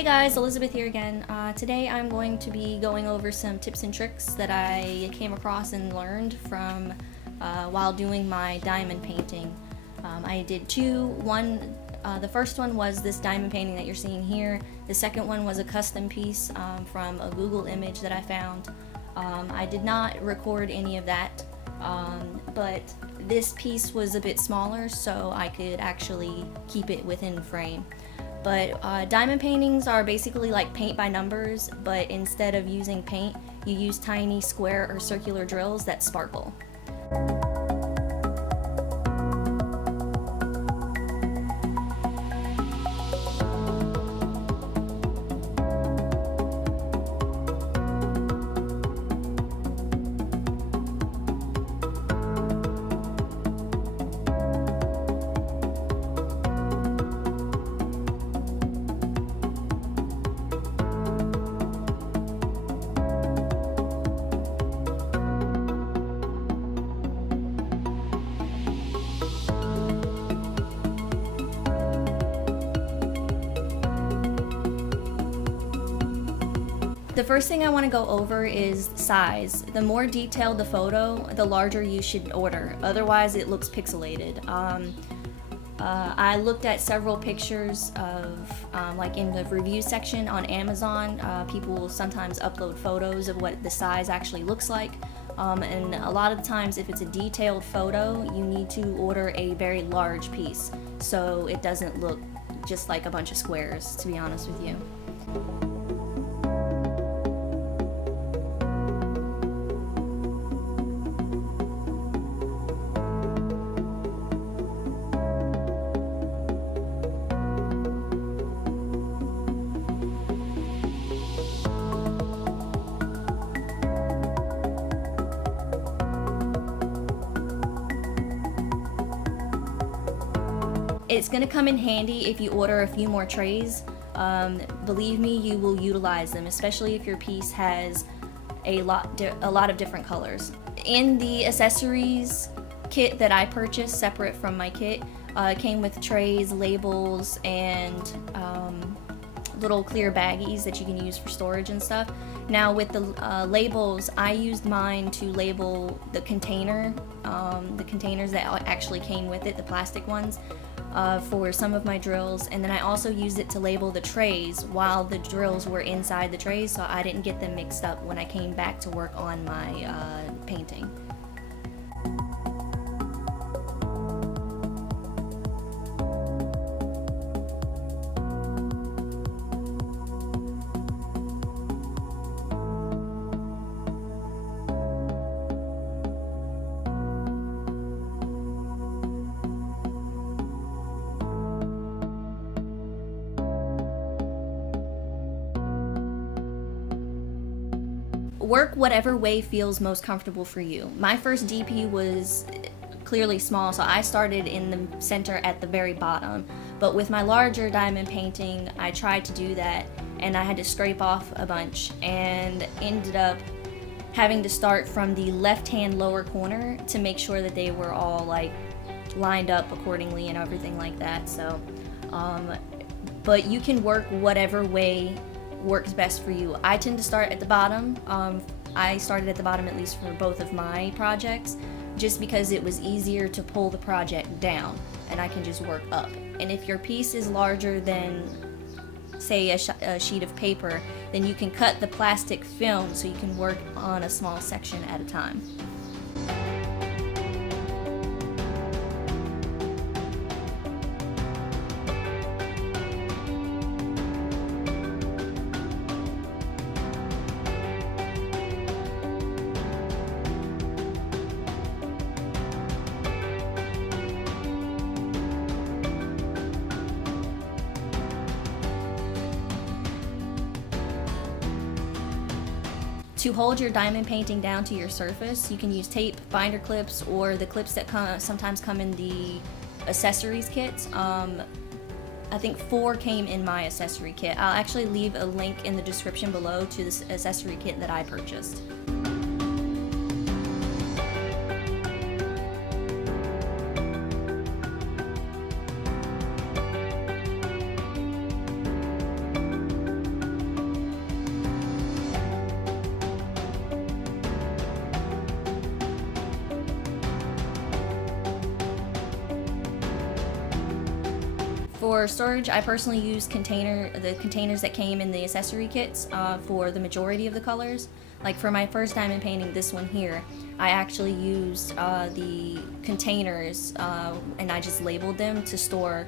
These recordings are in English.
Hey guys, Elizabeth here again. Today I'm going to be going over some tips and tricks that I came across and learned from while doing my diamond painting. I did two. The first one was this diamond painting that you're seeing here. The second one was a custom piece from a Google image that I found. I did not record any of that, but this piece was a bit smaller, so I could actually keep it within frame. But diamond paintings are basically like paint by numbers, but instead of using paint, you use tiny square or circular drills that sparkle. The first thing I want to go over is size. The more detailed the photo, the larger you should order. Otherwise, it looks pixelated. I looked at several pictures of, like in the review section on Amazon, people will sometimes upload photos of what the size actually looks like. And a lot of the times, if it's a detailed photo, you need to order a very large piece, so it doesn't look just like a bunch of squares, to be honest with you. It's going to come in handy if you order a few more trays. Believe me, you will utilize them, especially if your piece has a lot of different colors. In the accessories kit that I purchased separate from my kit, it came with trays, labels, and little clear baggies that you can use for storage and stuff. Now with the labels, I used mine to label the containers that actually came with it, the plastic ones, for some of my drills, and then I also used it to label the trays while the drills were inside the trays, so I didn't get them mixed up when I came back to work on my painting. Work whatever way feels most comfortable for you. My first DP was clearly small, so I started in the center at the very bottom. But with my larger diamond painting, I tried to do that, and I had to scrape off a bunch and ended up having to start from the left-hand lower corner to make sure that they were all like lined up accordingly and everything like that. So, but you can work whatever way works best for you. I tend to start at the bottom. I started at the bottom, at least for both of my projects, just because it was easier to pull the project down and I can just work up. And if your piece is larger than, say, a sheet of paper, then you can cut the plastic film so you can work on a small section at a time. To hold your diamond painting down to your surface, you can use tape, binder clips, or the clips that sometimes come in the accessories kits. I think 4 came in my accessory kit. I'll actually leave a link in the description below to this accessory kit that I purchased. For storage, I personally use the containers that came in the accessory kits for the majority of the colors. Like for my first diamond painting, this one here, I actually used the containers and I just labeled them to store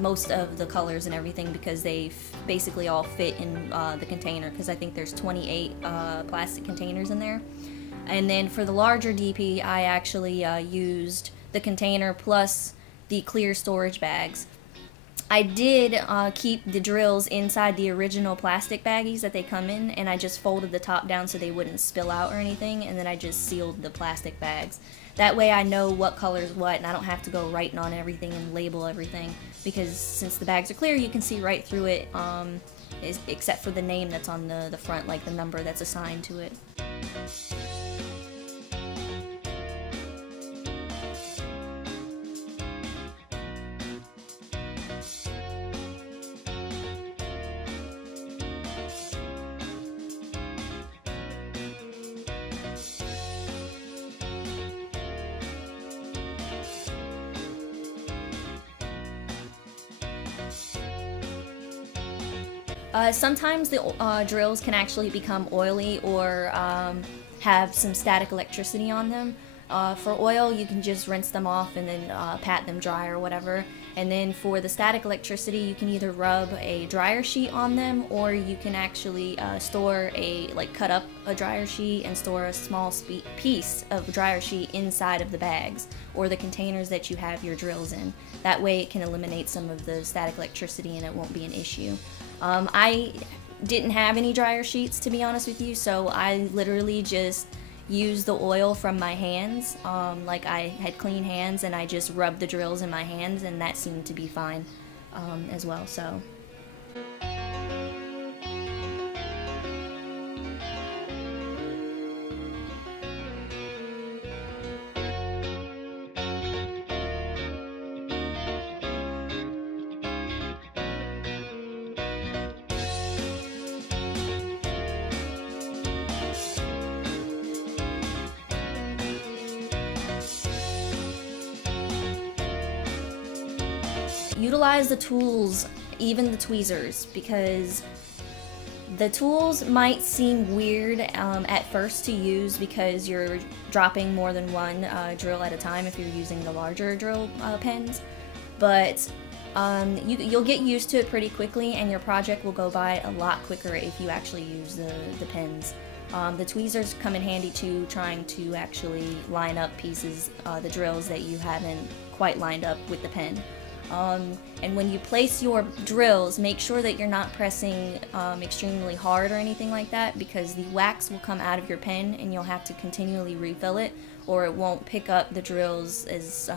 most of the colors and everything, because they basically all fit in the container, because I think there's 28 plastic containers in there. And then for the larger DP, I actually used the container plus the clear storage bags. I did keep the drills inside the original plastic baggies that they come in, and I just folded the top down so they wouldn't spill out or anything, and then I just sealed the plastic bags. That way I know what color is what, and I don't have to go writing on everything and label everything, because since the bags are clear, you can see right through it, except for the name that's on the front, like the number that's assigned to it. Sometimes the drills can actually become oily or have some static electricity on them. For oil, you can just rinse them off and then pat them dry or whatever. And then for the static electricity, you can either rub a dryer sheet on them, or you can actually cut up a dryer sheet and store a small piece of dryer sheet inside of the bags or the containers that you have your drills in. That way it can eliminate some of the static electricity and it won't be an issue. I didn't have any dryer sheets, to be honest with you, so I literally just used the oil from my hands. Like I had clean hands and I just rubbed the drills in my hands, and that seemed to be fine as well. So. Utilize the tools, even the tweezers, because the tools might seem weird at first to use because you're dropping more than one drill at a time if you're using the larger drill pens, but you'll get used to it pretty quickly, and your project will go by a lot quicker if you actually use the pens. The tweezers come in handy too, trying to actually line up pieces, the drills that you haven't quite lined up with the pen. And when you place your drills, make sure that you're not pressing extremely hard or anything like that, because the wax will come out of your pen and you'll have to continually refill it, or it won't pick up the drills as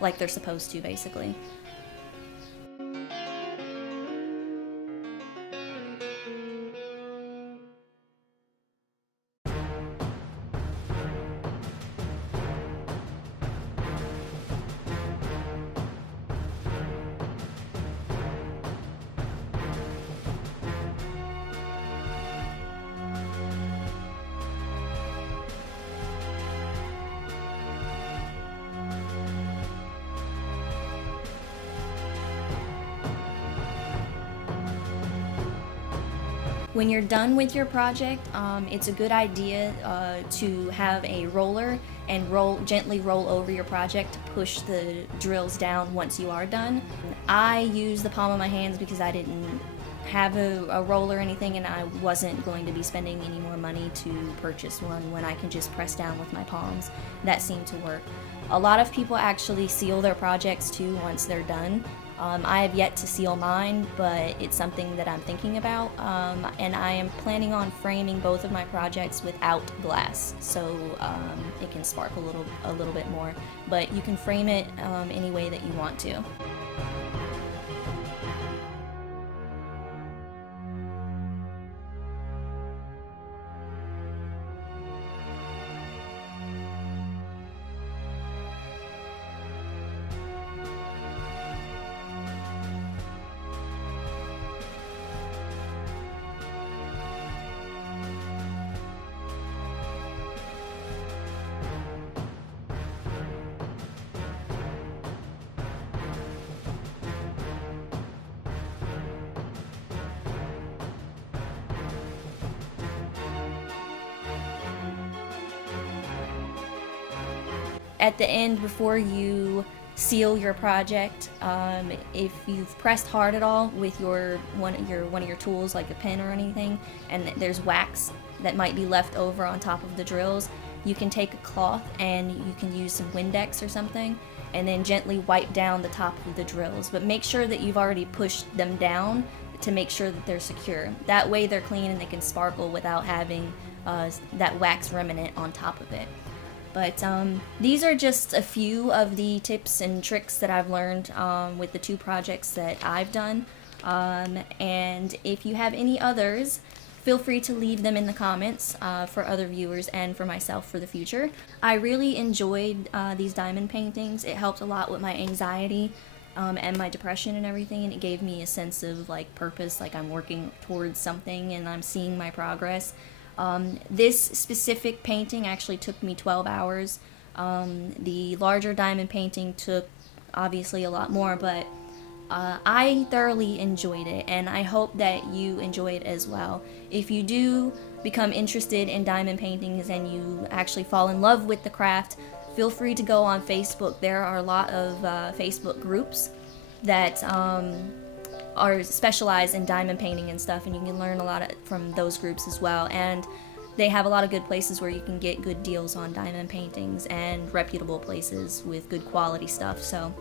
like they're supposed to, basically. When you're done with your project, it's a good idea to have a roller and gently roll over your project to push the drills down once you are done. I use the palm of my hands because I didn't have a roller or anything, and I wasn't going to be spending any more money to purchase one when I can just press down with my palms. That seemed to work. A lot of people actually seal their projects too once they're done. I have yet to seal mine, but it's something that I'm thinking about, and I am planning on framing both of my projects without glass, so it can sparkle a little bit more, but you can frame it any way that you want to. at the end, before you seal your project, if you've pressed hard at all with one of your tools, like a pen or anything, and there's wax that might be left over on top of the drills, you can take a cloth and you can use some Windex or something, and then gently wipe down the top of the drills. But make sure that you've already pushed them down to make sure that they're secure. That way they're clean and they can sparkle without having that wax remnant on top of it. But these are just a few of the tips and tricks that I've learned with the 2 projects that I've done. And if you have any others, feel free to leave them in the comments for other viewers and for myself for the future. I really enjoyed these diamond paintings. It helped a lot with my anxiety and my depression and everything, and it gave me a sense of like purpose, like I'm working towards something and I'm seeing my progress. This specific painting actually took me 12 hours. The larger diamond painting took obviously a lot more, but I thoroughly enjoyed it, and I hope that you enjoy it as well. If you do become interested in diamond paintings and you actually fall in love with the craft, feel free to go on Facebook. There are a lot of Facebook groups that are specialized in diamond painting and stuff, and you can learn a lot from those groups as well. And they have a lot of good places where you can get good deals on diamond paintings, and reputable places with good quality stuff. So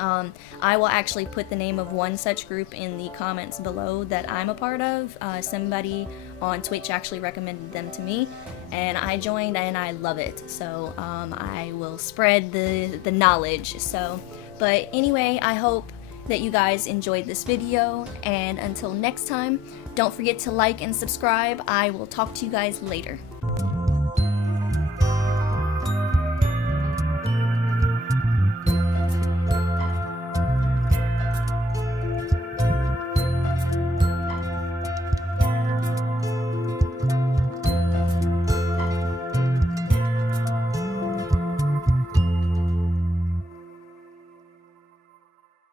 I will actually put the name of one such group in the comments below that I'm a part of. Somebody on Twitch actually recommended them to me, and I joined, and I love it. So I will spread the knowledge. But anyway, I hope that you guys enjoyed this video, and until next time, don't forget to like and subscribe. I will talk to you guys later.